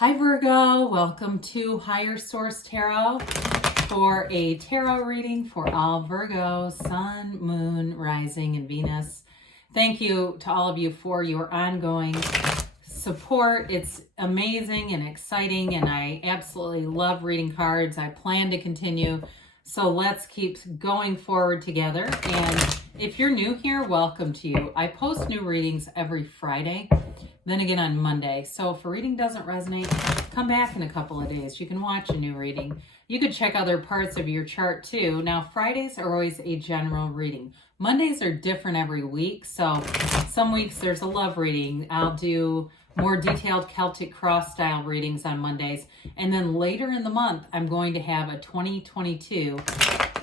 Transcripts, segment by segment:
Hi Virgo, welcome to Higher Source Tarot for a tarot reading for all Virgo, Sun, Moon, Rising, and Venus. Thank you to all of you for your ongoing support. It's amazing and exciting, and I absolutely love reading cards. I plan to continue, so let's keep going forward together. And if you're new here, welcome to you. I post new readings every Friday, then again on Monday. So if a reading doesn't resonate, come back in a couple of days. You can watch a new reading. You could check other parts of your chart too. Now, Fridays are always a general reading. Mondays are different every week. So some weeks there's a love reading. I'll do more detailed Celtic cross style readings on Mondays. And then later in the month, I'm going to have a 2022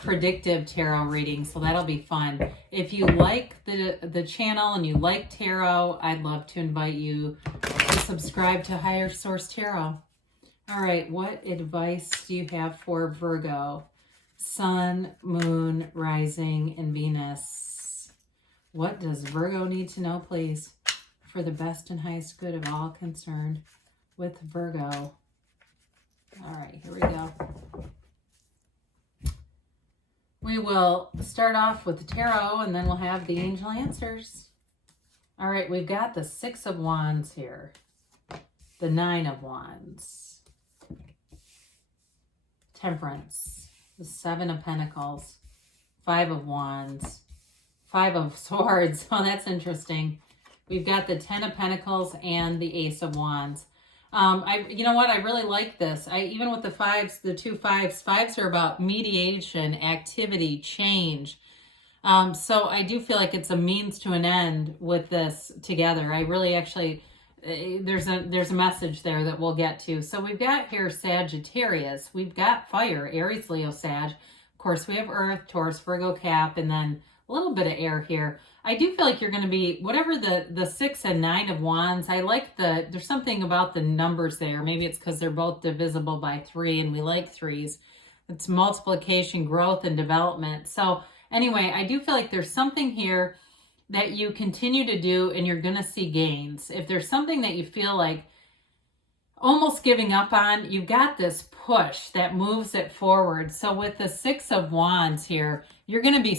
predictive tarot reading, so that'll be fun. If you like the channel and you like tarot, I'd love to invite you to subscribe to Higher Source Tarot. All right, what advice do you have for Virgo, Sun, Moon, Rising, and Venus? What does Virgo need to know, please, for the best and highest good of all concerned with Virgo? All right, here we go. We will start off with the tarot, and then we'll have the angel answers. All right, we've got the Six of Wands here, the Nine of Wands, Temperance, the Seven of Pentacles, Five of Wands, Five of Swords. Oh, that's interesting. We've got the Ten of Pentacles and the Ace of Wands. You know what? I really like this. Even with the fives, the two fives are about mediation, activity, change. So I do feel like it's a means to an end with this together. I really actually, there's a message there that we'll get to. So we've got here Sagittarius. We've got fire, Aries, Leo, Sag. Of course, we have Earth, Taurus, Virgo, Cap, and then a little bit of air here. I do feel like you're going to be, whatever the Six and Nine of Wands, I like there's something about the numbers there. Maybe it's because they're both divisible by 3 and we like threes. It's multiplication, growth, and development. So anyway, I do feel like there's something here that you continue to do and you're going to see gains. If there's something that you feel like almost giving up on, you've got this push that moves it forward. So with the Six of Wands here, you're going to be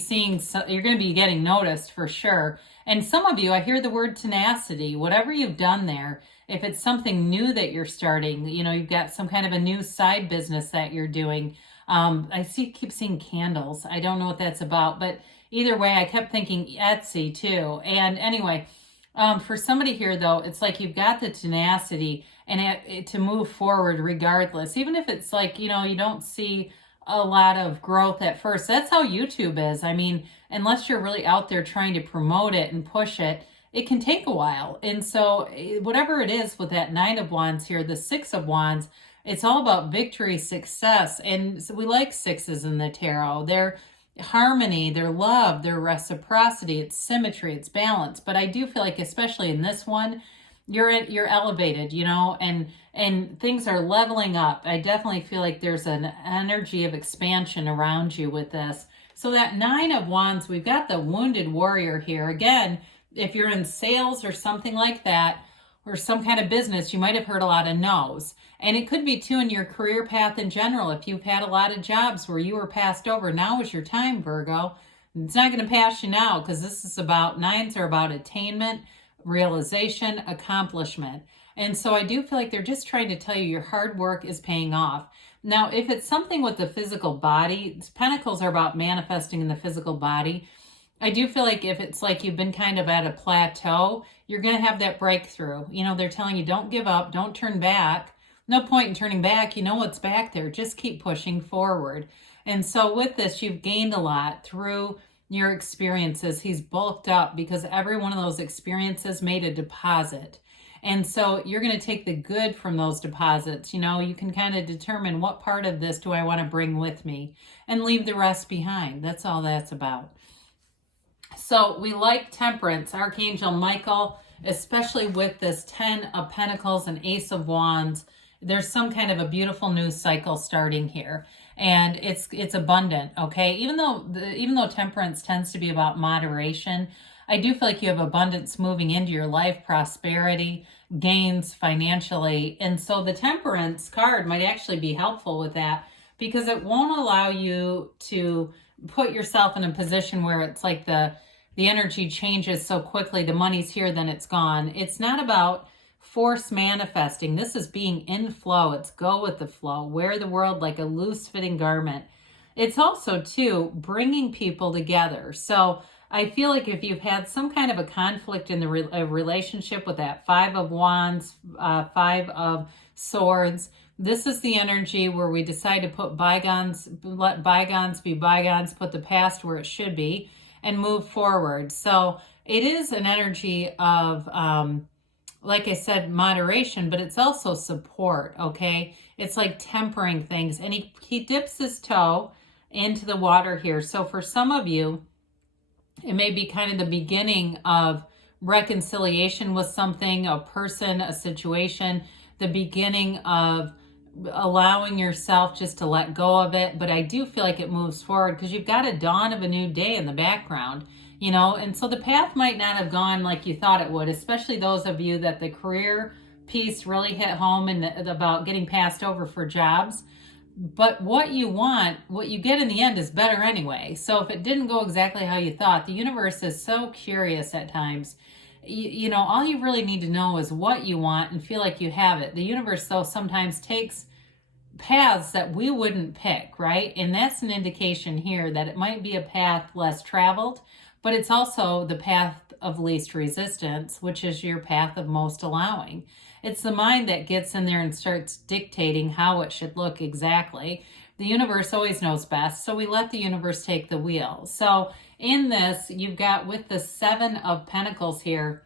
you're going to be getting noticed for sure. And some of you, I hear the word tenacity. Whatever you've done there, if it's something new that you're starting, you know, you've got some kind of a new side business that you're doing. I keep seeing candles. I don't know what that's about, but either way, I kept thinking Etsy too. And anyway, for somebody here though, it's like you've got the tenacity and to move forward regardless, even if it's like, you know, you don't see a lot of growth at first. That's how YouTube is. I mean, unless you're really out there trying to promote it and push it, it can take a while. And so whatever it is with that Nine of Wands here, the Six of Wands, it's all about victory, success. And so we like sixes in the tarot. They're harmony, their love, their reciprocity, it's symmetry, it's balance. But I do feel like, especially in this one, you're elevated, you know, and things are leveling up. I definitely feel like there's an energy of expansion around you with this. So that Nine of Wands, we've got the wounded warrior here. Again, if you're in sales or something like that, or some kind of business, you might have heard a lot of no's. And it could be too in your career path in general. If you've had a lot of jobs where you were passed over, now is your time, Virgo. It's not going to pass you now, because this is about, nines are about attainment, realization, accomplishment. And so I do feel like they're just trying to tell you your hard work is paying off. Now, if it's something with the physical body, Pentacles are about manifesting in the physical body. I do feel like if it's like you've been kind of at a plateau, you're going to have that breakthrough. You know, they're telling you don't give up, don't turn back. No point in turning back. You know what's back there. Just keep pushing forward. And so with this, you've gained a lot through your experiences. He's bulked up because every one of those experiences made a deposit. And so you're going to take the good from those deposits. You know, you can kind of determine what part of this do I want to bring with me and leave the rest behind. That's all that's about. So we like Temperance, Archangel Michael, especially with this 10 of Pentacles and Ace of Wands. There's some kind of a beautiful new cycle starting here, and it's abundant. Okay, even though Temperance tends to be about moderation, I do feel like you have abundance moving into your life, prosperity. gains financially. And so the Temperance card might actually be helpful with that, because it won't allow you to put yourself in a position where it's like the energy changes so quickly, the money's here, then it's gone. It's not about force manifesting. This is being in flow. It's go with the flow. Wear the world like a loose fitting garment. It's also, too, bringing people together. So I feel like if you've had some kind of a conflict in the relationship with that Five of Wands, Five of Swords, this is the energy where we decide to put bygones, let bygones be bygones, put the past where it should be, and move forward. So it is an energy of, like I said, moderation, but it's also support, okay? It's like tempering things. And he dips his toe into the water here. So for some of you, it may be kind of the beginning of reconciliation with something, a person, a situation, the beginning of allowing yourself just to let go of it. But I do feel like it moves forward because you've got a dawn of a new day in the background, you know, and so the path might not have gone like you thought it would, especially those of you that the career piece really hit home and about getting passed over for jobs. But what you want, what you get in the end is better anyway. So if it didn't go exactly how you thought, the universe is so curious at times. You know, all you really need to know is what you want and feel like you have it. The universe, though, sometimes takes paths that we wouldn't pick, right? And that's an indication here that it might be a path less traveled, but it's also the path of least resistance, which is your path of most allowing. It's the mind that gets in there and starts dictating how it should look exactly. The universe always knows best, so we let the universe take the wheel. So in this, you've got with the Seven of Pentacles here,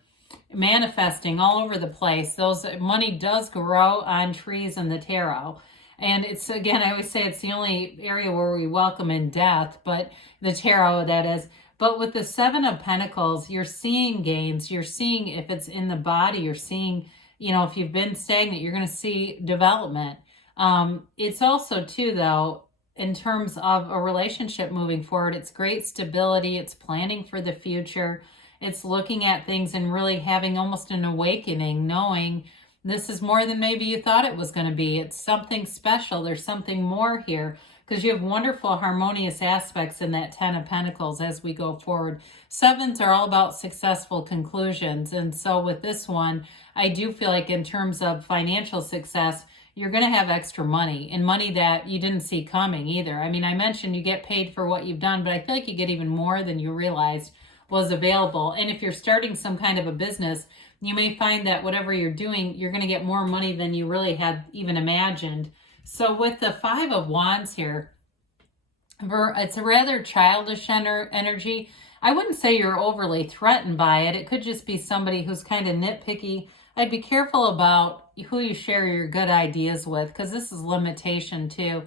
manifesting all over the place. Those money does grow on trees in the tarot. And it's, again, I always say it's the only area where we welcome in death, but the tarot, that is. But with the Seven of Pentacles, you're seeing gains. You're seeing if it's in the body, you're seeing, you know, if you've been stagnant, you're going to see development. It's also, too, though, in terms of a relationship moving forward, it's great stability. It's planning for the future. It's looking at things and really having almost an awakening, knowing this is more than maybe you thought it was going to be. It's something special. There's something more here because you have wonderful harmonious aspects in that Ten of Pentacles as we go forward. Sevens are all about successful conclusions. And so with this one, I do feel like in terms of financial success, you're going to have extra money, and money that you didn't see coming either. I mean, I mentioned you get paid for what you've done, but I feel like you get even more than you realized was available. And if you're starting some kind of a business, you may find that whatever you're doing, you're going to get more money than you really had even imagined. So with the Five of Wands here, it's a rather childish energy. I wouldn't say you're overly threatened by it. It could just be somebody who's kind of nitpicky. I'd be careful about who you share your good ideas with, because this is limitation too.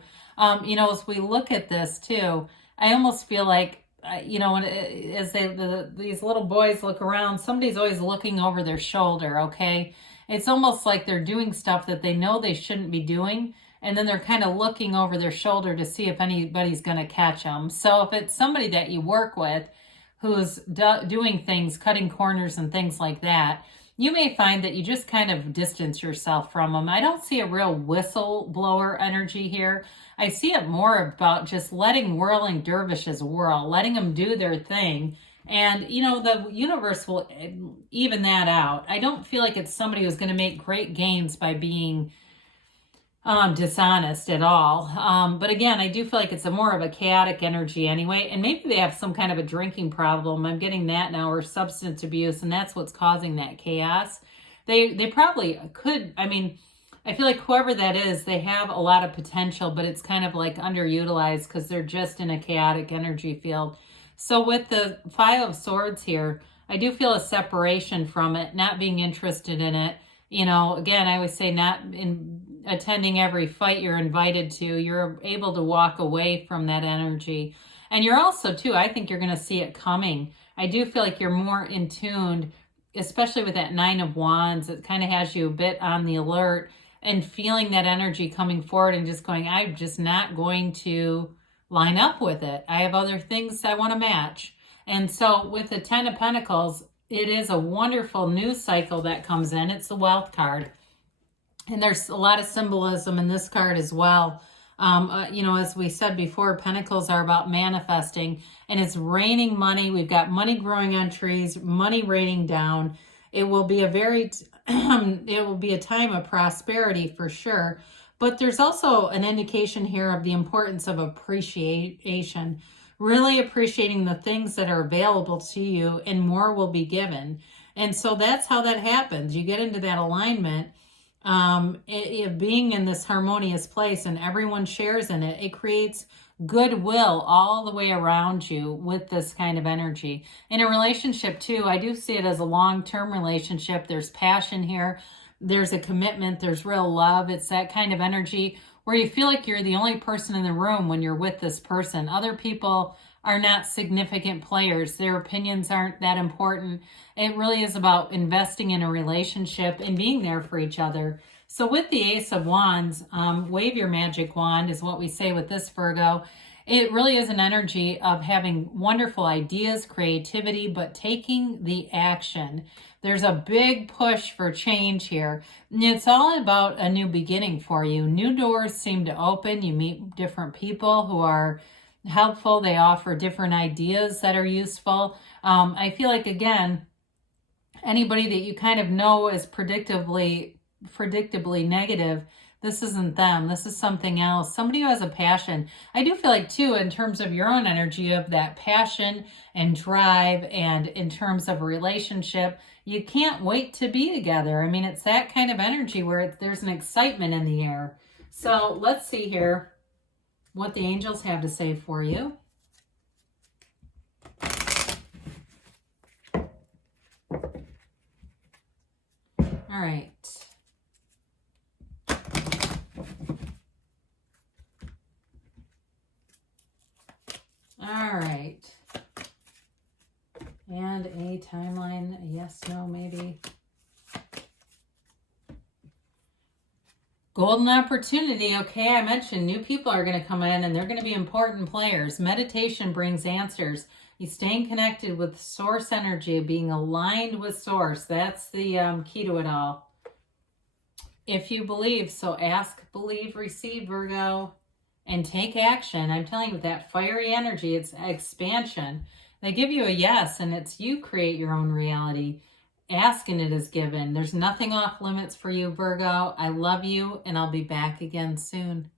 You know, as we look at this too, I almost feel like, you know, as these little boys look around, somebody's always looking over their shoulder, okay? It's almost like they're doing stuff that they know they shouldn't be doing, and then they're kind of looking over their shoulder to see if anybody's going to catch them. So if it's somebody that you work with who's doing things, cutting corners and things like that, you may find that you just kind of distance yourself from them. I don't see a real whistleblower energy here. I see it more about just letting whirling dervishes whirl, letting them do their thing. And, you know, the universe will even that out. I don't feel like it's somebody who's going to make great gains by being dishonest at all. But again, I do feel like it's a more of a chaotic energy anyway. And maybe they have some kind of a drinking problem. I'm getting that now, or substance abuse, and that's what's causing that chaos. They probably could, I mean, I feel like whoever that is, they have a lot of potential, but it's kind of like underutilized because they're just in a chaotic energy field. So with the Five of Swords here, I do feel a separation from it, not being interested in it. You know, again, I always say not in attending every fight you're invited to. You're able to walk away from that energy. And you're also, too, I think you're going to see it coming. I do feel like you're more in tune, especially with that Nine of Wands. It kind of has you a bit on the alert and feeling that energy coming forward and just going, I'm just not going to line up with it. I have other things I want to match. And so with the Ten of Pentacles, it is a wonderful news cycle that comes in. It's the wealth card. And there's a lot of symbolism in this card as well. You know, as we said before, pentacles are about manifesting, and it's raining money. We've got money growing on trees, money raining down. It will be a very, it will be a time of prosperity for sure. But there's also an indication here of the importance of appreciation, really appreciating the things that are available to you, and more will be given. And so that's how that happens. You get into that alignment. Being in this harmonious place and everyone shares in it, it creates goodwill all the way around you with this kind of energy. In a relationship too, I do see it as a long-term relationship. There's passion here. There's a commitment. There's real love. It's that kind of energy where you feel like you're the only person in the room when you're with this person. Other people are not significant players. Their opinions aren't that important. It really is about investing in a relationship and being there for each other. So with the Ace of Wands, wave your magic wand is what we say with this, Virgo. It really is an energy of having wonderful ideas, creativity, but taking the action. There's a big push for change here. It's all about a new beginning for you. New doors seem to open. You meet different people who are helpful. They offer different ideas that are useful. I feel like, again, anybody that you kind of know is predictably negative, this isn't them. This is something else. Somebody who has a passion. I do feel like, too, in terms of your own energy of that passion and drive, and in terms of a relationship, you can't wait to be together. I mean, it's that kind of energy where there's an excitement in the air. So let's see here what the angels have to say for you. All right. All right. And a timeline, yes, no, maybe. Golden opportunity. Okay, I mentioned new people are going to come in and they're going to be important players. Meditation brings answers. You staying connected with source energy, being aligned with source. That's the key to it all. If you believe, so ask, believe, receive, Virgo, and take action. I'm telling you, with that fiery energy, it's expansion. They give you a yes, and it's you create your own reality. Ask and it is given. There's nothing off limits for you, Virgo. I love you, and I'll be back again soon.